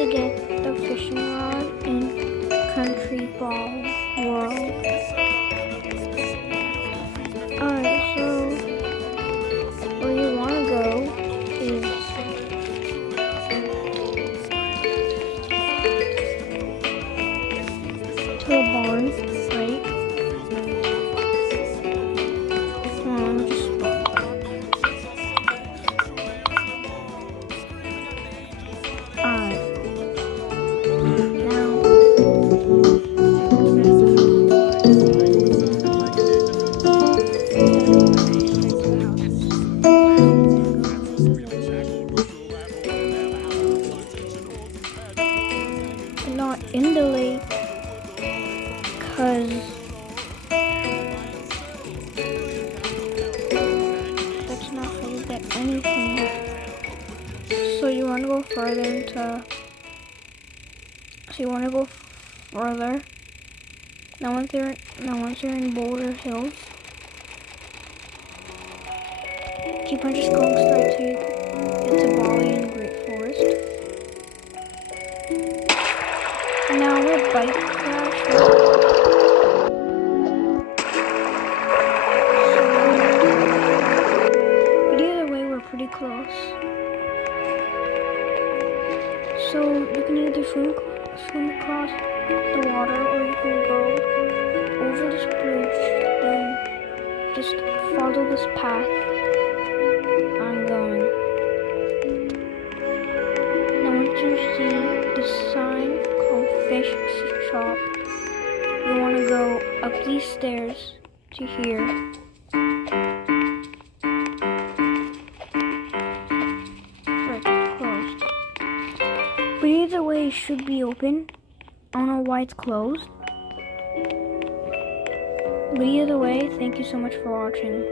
to get the fishing rod in Country Ball World. Alright, so where you want to go is to the barn, right? Not in the lake, because that's not how you get anything. So you want to go further into, now once you're in Boulder Hills, keep on just going straight to get to Bali and Great Forest. Now my bike crashed. But either way, we're pretty close. So you can either swim across the water, or you can go over this bridge, then just follow this path I'm going. Now once you see the sign called Fish Shop, you want to go up these stairs to here. Sorry, it's closed. But either way, it should be open. I don't know why it's closed. But either way, thank you so much for watching.